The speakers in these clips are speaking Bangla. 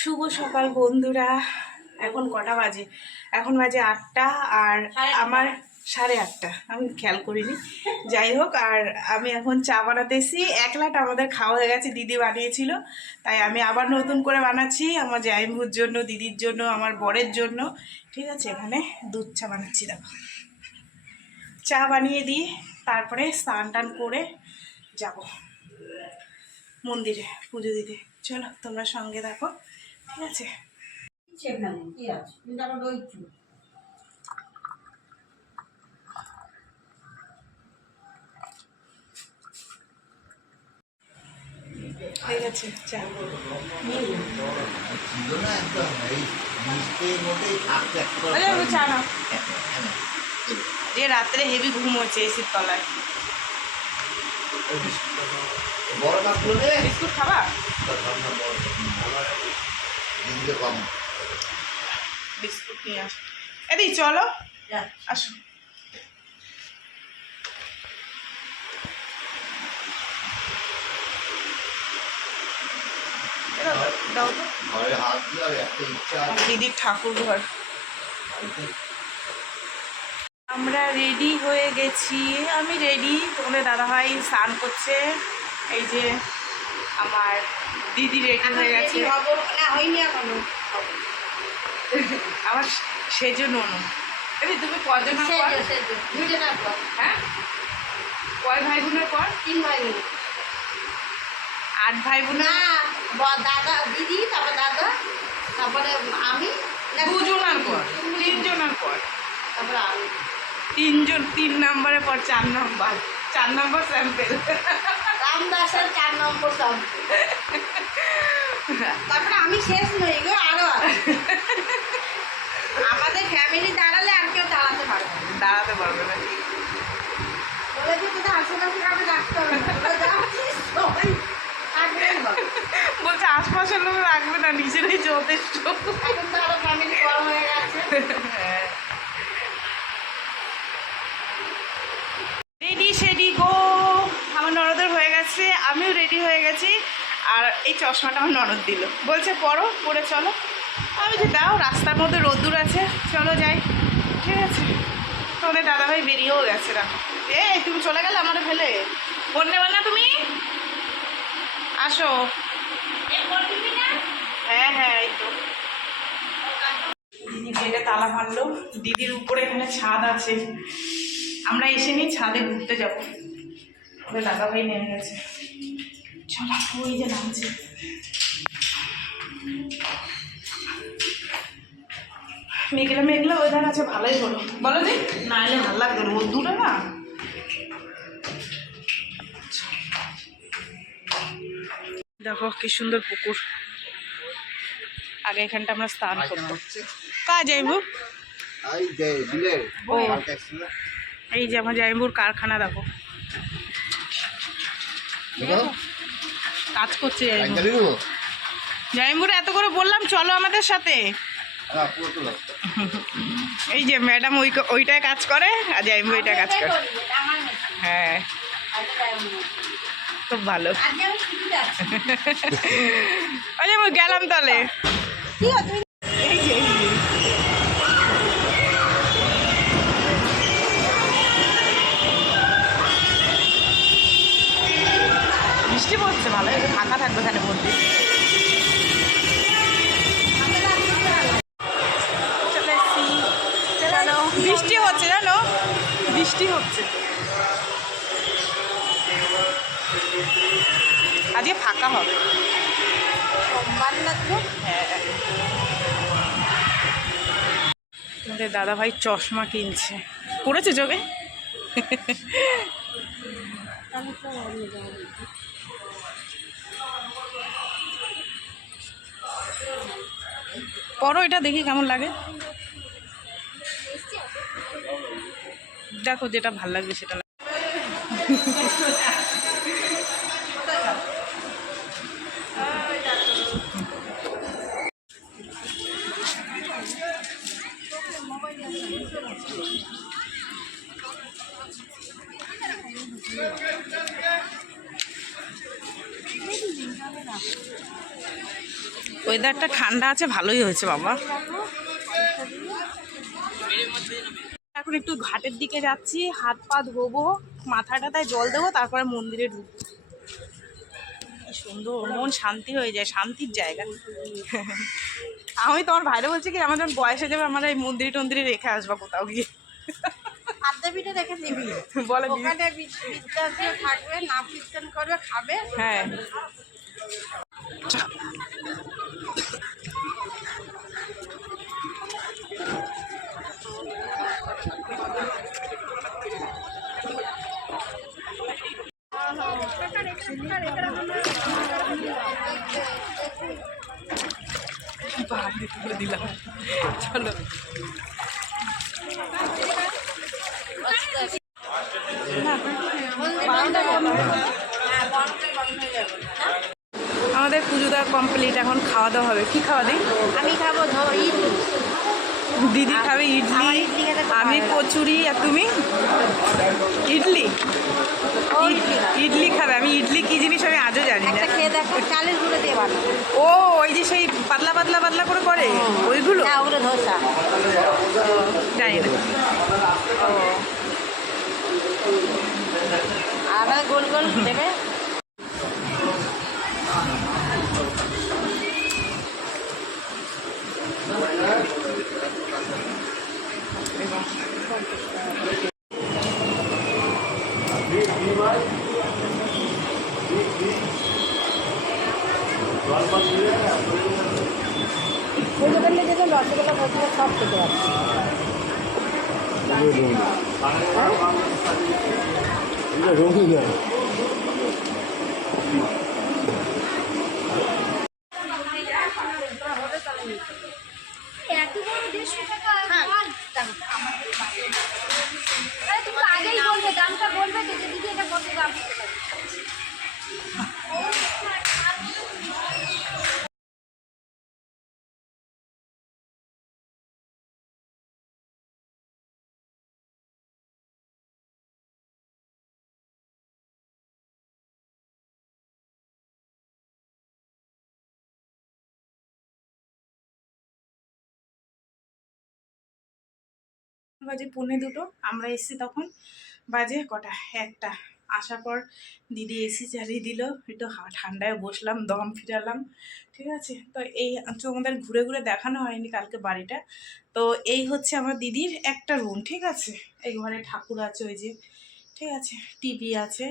শুভ সকাল বন্ধুরা। এখন কটা বাজে? এখন বাজে 8টা, আর আমার 8:30। আমি খেয়াল করিনি। যাই হোক, আর আমি এখন চা বানাতেছি। 1 লাট আমাদের খাওয়া হয়ে গেছে, দিদি বানিয়েছিল, তাই আমি আবার নতুন করে বানাচ্ছি আমার জাইম্বুর জন্য, দিদির জন্য, আমার বরের জন্য। ঠিক আছে, এখানে দুধ চা বানাচ্ছি। দেখো, চা বানিয়ে দিই, তারপরে স্নান টান করে যাব মন্দিরে পুজো দিতে। চলো তোমরা সঙ্গে দেখো, ঠিক আছে? হয়ে গেছে চা। চা না, যে রাত্রে হেভি ঘুম হচ্ছে এসির তলায়। বিস্কুট খাবা? বিস্কুট নিয়ে আসো। এদি চলো, আসো। দাও তো, দিদির ঠাকুর ঘর। আমরা রেডি হয়ে গেছি, আমি রেডি, তোমাদের দাদাভাই স্নান করছে। এই যে আমার দিদি রেডি হয়ে গেছে। আমার সেজন্য তুমি কজন? হ্যাঁ, কয় ভাই বোনের পর? 3 ভাই বোন। 8 ভাই বোন। দাদা, দিদি, তারপর দাদা, তারপরে আমি। 2 জনের পর, 3 জনের পর, তারপরে আমি। 3 জন, 3 নম্বরের পর 4 নম্বর, 4 নম্বর স্যাম্পেল। রামদাসের 4 নম্বর সব। তারপরে আমি শেষ নই গো, আরো আছে। আমাদের ফ্যামিলি দাঁড়ালে আর কেউ দাঁড়াতে পারবে না। দাঁড়াতে পারবে না। বলে যে তোদের আশেপাশে কাউকে রাখতে হবে না, বলছে আশপাশের লোক রাখবে না, নিজেরাই যথেষ্ট। এখন তো আরো ফ্যামিলি বড় হয়ে গেছে। রেডি সেডি গো। আমার ননদের হয়ে গেছে, আমিও রেডি হয়ে গেছি। আর এই চশমাটা আমার ননদ দিল, বলছে পরো, পরে চলো। আমি যে দাও, রাস্তার মধ্যে রোদ্দুর আছে, চলো যাই। ঠিক আছে, তোমাদের দাদাভাই বেরিয়েও গেছে। দেখো, তুমি চলে গেলে আমার ফেলে। ফোন নেবে না তুমি? আসো। হ্যাঁ হ্যাঁ, এই তো দিদি গেটে তালা মারলো। দিদির উপরে এখানে ছাদ আছে, আমরা এসে নিয়ে ছাদে ঘুরতে যাবো। ওদের দাদাভাই নেমে গেছে। চলো, ওই যে নামছে। মেঘলা মেঘলা ওয়েদার আছে, ভালোই হলো বলো যে, না এলে ভালো লাগতো, রোদ্দুরে না। দেখো কি সুন্দর পুকুর। আগে এখানটা আমরা স্নান করতাম। কাজ যাইবো, এই যে আমার জাইম্বুর কারখানা। দেখো কাজ করছে জাইম্বুর। এত করে বললাম চলো আমাদের সাথে। এই যে ম্যাডাম ওইটায় কাজ করে, আর জাইম্বু ওইটায় কাজ করে। হ্যাঁ, খুব ভালো। আরে আমি গেলাম তাহলে। এই যে বৃষ্টি পড়ছে, ভালো ফাঁকা থাকবে এখানে মন্দির। বৃষ্টি হচ্ছে, জানো, বৃষ্টি হচ্ছে। আজকে ফাঁকা হবে, সোমবার লাগবে। হ্যাঁ। তোমাদের দাদাভাই চশমা কিনছে, পড়েছে চোখে। পরো, এটা দেখি কেমন লাগে। দেখো যেটা ভাল লাগবে সেটা। ওই ওয়েদারটা ঠান্ডা আছে, ভালোই হয়েছে বাবা। এখন একটু ঘাটের দিকে যাচ্ছি, হাত পা ধোবো, মাথাটায় জল দেবো, তারপরে মন্দিরে ঢুকবো। কি সুন্দর, মন শান্তি হয়ে যায়, শান্তির জায়গা। আমি তোমার ভাইরে বলছি কি, আমার যখন বয়স হয়ে যাবে আমরা এই মন্দিরে টন্দিরে রেখে আসবো কোথাও গিয়ে। আদ্যাপীঠে রেখে দিবি, বলে ওখানে বিদ্যার্থী থাকবে, নাম কীর্তন করবে, খাবে। হ্যাঁ। দিলাম, চলো। আমাদের পুজো দেওয়া কমপ্লিট, এখন খাওয়া দাওয়া হবে। কি খাওয়া দিই? আমি খাবো ইডলি, দিদি খাবে ইডলি, ইডলি খেতে খুব আমি ভালো লাগে। কচুরি, আর তুমি? ইডলি। ইডলি খাবে? আমি ইডলি কি জিনিস আমি আজও জানি না। একটা খেয়ে দেখো, চালের গুঁড়ো দিয়ে বানাবো। ও, ওই যে সেই পাতলা পাতলা পাতলা করে করে ওইগুলো? না, ওগুলো ধোসা। জানি না। আর গোল গোল দেবে। ওই দোকানটা যেন রসগোল্লা ফসগোল্লা সব খেতে পারছি। তুমি আগেই বলবে, দামটা বলবে যে দিদি এটা কত দাম। বাজে 1:45, আমরা এসছি তখন বাজে কটা, 1টা। আসার পর দিদি এসি চালিয়ে দিল, একটু ঠান্ডায় বসলাম, দম ফিরালাম। ঠিক আছে, তো এই তোমাদের ঘুরে ঘুরে দেখানো হয়নি কালকে বাড়িটা। তো এই হচ্ছে আমার দিদির একটা রুম। ঠিক আছে, এই ঘরে ঠাকুর আছে, ওই যে, ঠিক আছে, টিভি আছে,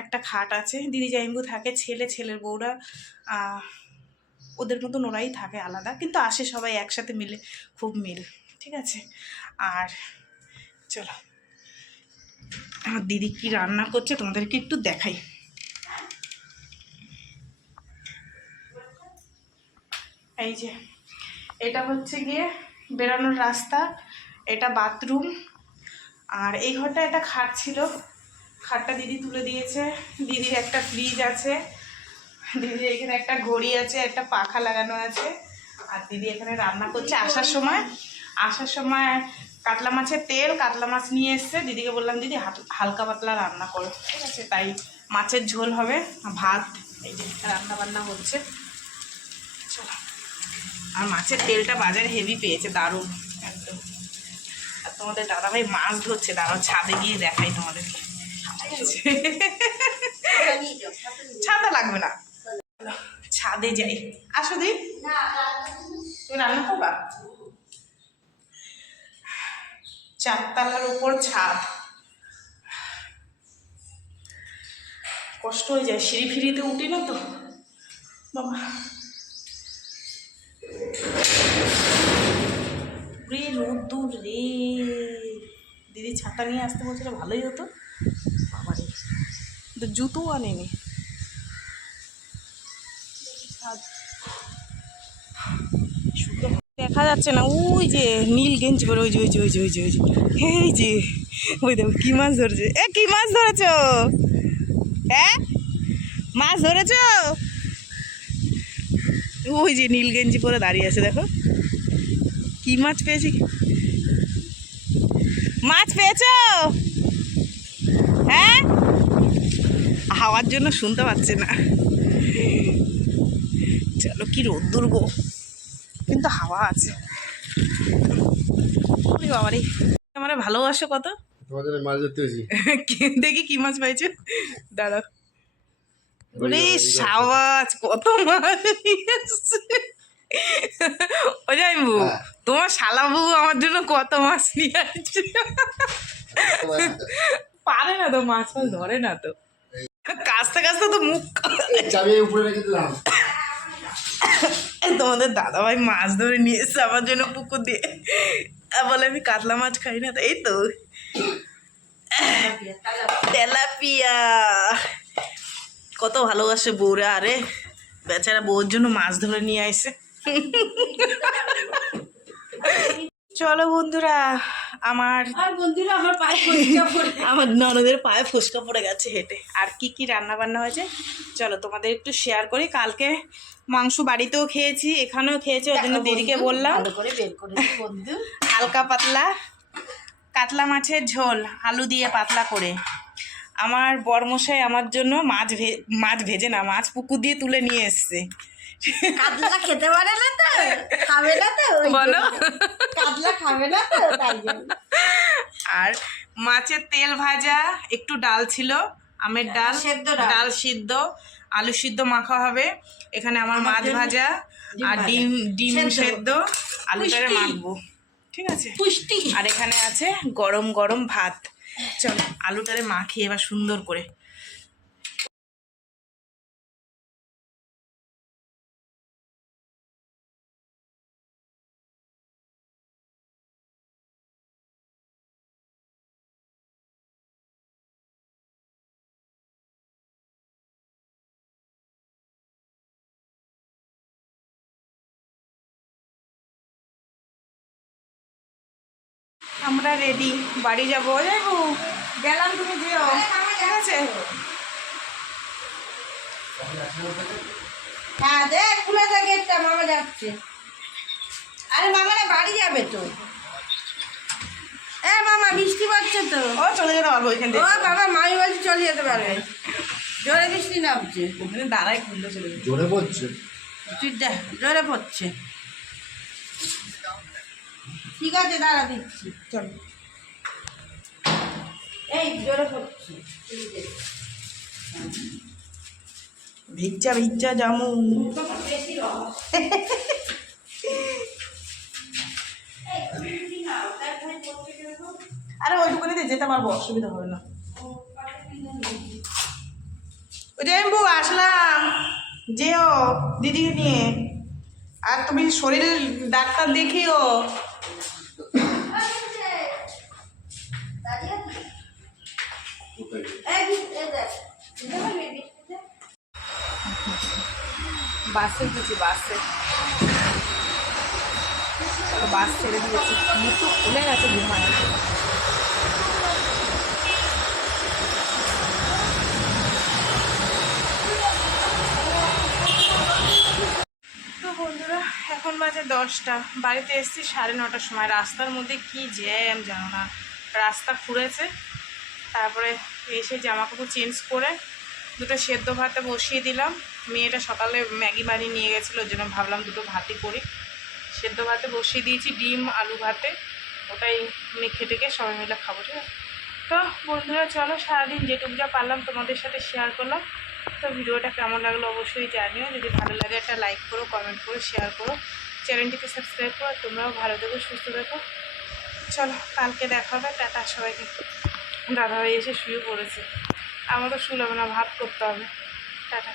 একটা খাট আছে। দিদি জাইম্বু থাকে, ছেলের বউরা ওদের মতন ওরাই থাকে আলাদা, কিন্তু আসে সবাই একসাথে মিলে, খুব মিল। ঠিক আছে, আর চলো আমার দিদি কি রান্না করছে তোমাদেরকে একটু দেখাই। এই যে, এটা হচ্ছে গিয়ে বেরানোর রাস্তা, এটা বাথরুম, আর এই ঘরটা একটা খাট ছিল, খাটটা দিদি তুলে দিয়েছে। দিদির একটা ফ্রিজ আছে, দিদির এখানে একটা ঘড়ি আছে, একটা পাখা লাগানো আছে। আর দিদি এখানে রান্না করছে। আসার সময় কাতলা মাছের তেল, কাতলা মাছ নিয়ে এসছে। দিদিকে বললাম দিদি হালকা পাতলা রান্না করো। ঠিক আছে, তাই মাছের ঝোল হবে, ভাত, এই যে রান্না বান্না হচ্ছে। চলো, আর মাছের তেলটা বাজারে হেভি পেয়েছে, দারুণ একদম। আর তোমাদের দাদাভাই মাছ ধরছে, দাঁড়াও ছাদে গিয়ে দেখাই তোমাদেরকে। ছাতা লাগবে না, ছাদে যাই। আসো দি, তুমি রান্না করবা? 4 তলার উপর ছাদ, কষ্ট হয়ে যায়, সিঁড়ি ফিরিতে উঠি না তো বাবা। রে রোদ্দুর রে, দিদি ছাতা নিয়ে আসতে বলছিল, ভালোই হতো বাবা রে, কিন্তু জুতোও আনেনি। দেখা যাচ্ছে না, ওই যে নীল গেঞ্জি পরে, ওই যে ওই যে ওই যে ওই যে ওই যে এই যে, ওই দেখো কি মাছ ধরেছে। কি মাছ ধরেছ? হ্যাঁ, মাছ ধরেছ? ওই যে নীল গেঞ্জি পরে দাঁড়িয়ে আছে, দেখো কি মাছ পেয়েছি। মাছ পেয়েছ? হ্যাঁ, হাওয়ার জন্য শুনতে পাচ্ছে না। চলো কি রোদ্দুর গো, কিন্তু হাওয়া আছে। ওরে বাবারে, আমার ভালোবাসো কত। তোমাদের মাছ ধরতে হয়েছি। দেখি কি মাছ পাইছো, দাঁড়াও। ওরে সাবাস, কত মাছ নিয়ে এসছে। ও যাইবু, তোমার শালা বউ আমার জন্য কত মাছ নিয়ে আসছে। পারে না তো, মাছ মাছ ধরে না তো, কাছতে কাছতে তো মুখ। চাবি উপরে রেখে দিলাম। তোমাদের দাদাভাই মাছ ধরে নিয়ে এসছে আমার জন্য পুকুর দিয়ে, বলে আমি কাতলা মাছ খাই না, এই তো তেলাপিয়া। কত ভালোবাসে বউরা, আরে বেচারা বউর জন্য মাছ ধরে নিয়ে আসে। চলো বন্ধুরা, আমার বন্ধুরা আমার পায়ে পরিষ্কার করে আমার ননদের পায়ে ফুসকা পড়ে গেছে হেঁটে। আর কি কি রান্না বান্না হয়েছে চলো তোমাদের একটু শেয়ার করি। কালকে মাংস বাড়িতেও খেয়েছি, এখানেও খেয়েছি, ওই জন্য দেরিকে বললাম। ভালো করে বের করেছি বন্ধু। হালকা পাতলা কাতলা মাছের ঝোল, আলু দিয়ে পাতলা করে। আমার বরমশাই আমার জন্য মাছ ভেজে না, মাছ পুকুর দিয়ে তুলে নিয়ে এসছে। কাতলা খেতে পারে না তো, খাবে না তো, ওই বলো। জন্য। কাতলা খাবে না তো, তাই জন্য। আর মাছের তেল ভাজা, একটু ডাল ছিল, আমের ডাল, সেদ্ধ ডাল। ডাল সিদ্ধ, আলু সিদ্ধ মাখা হবে। এখানে আমার মাছ জন্য ভাজা আর ভাজা। ডিম সেদ্ধ। সেদ্ধ, আলুটারে পুষ্টি। মাখবো, ঠিক আছে। পুষ্টি। আর এখানে আছে গরম গরম ভাত। চলো আলুটারে মাখিয়ে এবার সুন্দর করে। আমরা রেডি, বাড়ি যাবো। যাবো, গেলাম, তুমি যেও, ঠিক আছে। হ্যাঁ দেখ, খুলে দেখ গেটটা, মামা যাচ্ছে। আরে মামা না বাড়ি যাবে তো। এ মামা বৃষ্টি পড়ছে তো। ও চলে যেতে পারবো ওইখান ও থেকে, বাবা, মামি বলছে চলে যেতে পারবে। জোরে বৃষ্টি নামছে। ওখানে দাঁড়াই খুললে চলে যেতে। জোরে পড়ছে। তুই দেখ, জোরে পড়ছে। ঠিক আছে, দাঁড়া দিচ্ছি। চলো। এই জোরে পড়ছে। ভিজা ভিজা জামু। বেশি রস। আরে ওইটুকুনিতে যেতে পারবো, অসুবিধা হবে না। ওই যে আমি বউ আসলাম, যেও দিদিকে নিয়ে। আর তুমি শরীরের ডাক্তার দেখিও। বাসে গেছি, বাসে বাস ছেড়ে দিয়েছি, মুখ তো খুলে গেছে ঘুমায়। তো বন্ধুরা, এখন বাজে 10টা, বাড়িতে এসেছি 9:30টার সময়। রাস্তার মধ্যে কি জ্যাম জানো না, রাস্তা খুঁড়েছে। তারপরে এসে জামা কাপড় চেঞ্জ করে দুটো সেদ্ধ ভাতে বসিয়ে দিলাম। মেয়েটা সকালে ম্যাগি বানিয়ে নিয়ে গেছিলো, ওই জন্য ভাবলাম দুটো ভাতই করি। সেদ্ধ ভাতে বসিয়ে দিয়েছি, ডিম আলু ভাতে, ওটাই মেখে টেকে সবাই মিলে খাবো, ঠিক আছে। তো বন্ধুরা চলো, সারাদিন যেটুকু যা পারলাম তোমাদের সাথে শেয়ার করলাম। তো ভিডিওটা কেমন লাগলো অবশ্যই জানিও। যদি ভালো লাগে একটা লাইক করো, কমেন্ট করো, শেয়ার করো, চ্যানেলটিকে সাবস্ক্রাইব করো। তোমরাও ভালো থেকো, সুস্থ থেকো। চলো কালকে দেখা হবে, টাটা সবাইকে। দাদাভাই এসে শুয়ে পড়েছে, আমার তো শুলাবে না, ভাত করতে হবে। টাটা।